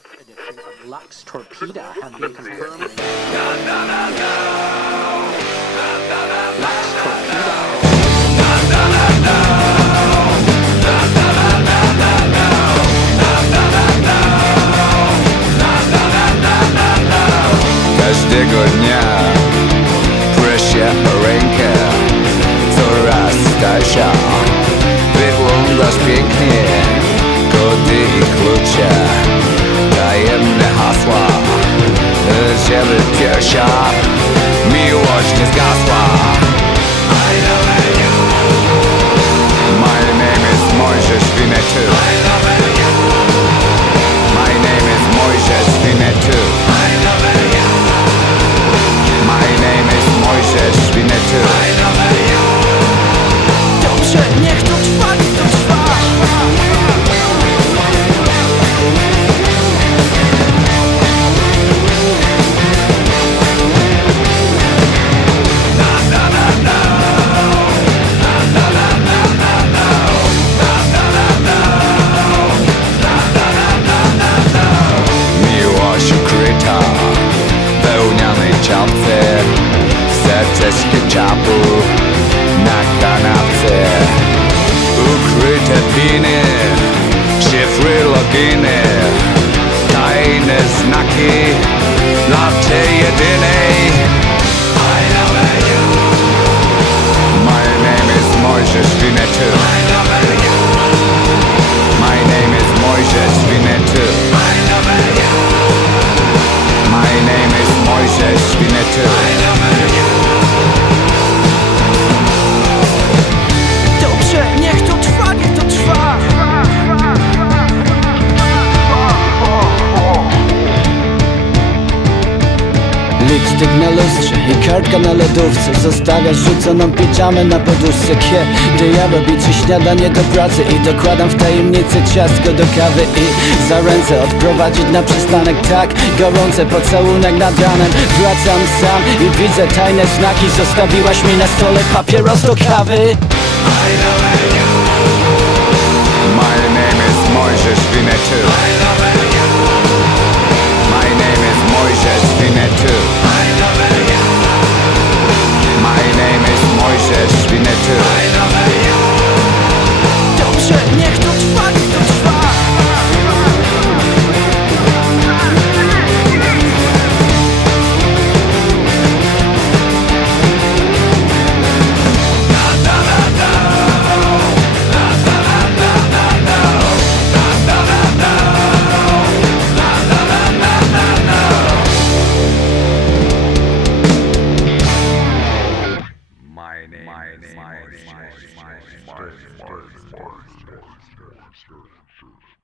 4th edition of Lux Torpeda have been confirmed. Lux Torpeda. Każdego dnia proszę o rękę, coraz starsza. Wyglądasz pięknie, kody i klucze, tajemne hasła, żeby pierwsza miłość nie zgasła. My name is Mojżesz Winnetou. My name is Mojżesz Winnetou. My name is Mojżesz Winnetou. Dobrze, niech to trwa, niech to trwa. Miłość ukryta w wełnianej czapce, serce z ketchupu na kanapce. Ukryte piny, szyfry, loginy, tajne znaki dla tej jedynej. My name is Mojżesz Winnetou. My name is Mojżesz Winnetou. My name is Mojżesz Winnetou. Dobrze, niech to trwa, niech to trwa. Lipstyk na lustrze i kartka na lodówce. Zostawiasz rzuconą piżamę na poduszce. Kiedy ja robię ci śniadanie do pracy i dokładam w tajemnicy ciastko do kawy i za ręce odprowadzić na przystanek. Tak, gorące pocałunek nad ranem. Wracam sam i widzę tajne znaki. Zostawiłaś mi na stole papieros do kawy. My name is Mojżesz Winnetou. My name is Mojżesz Winnetou. My name is Mojżesz Winnetou. Dobrze, niech to trwa, niech to trwa. My name is Mojżesz Winnetou.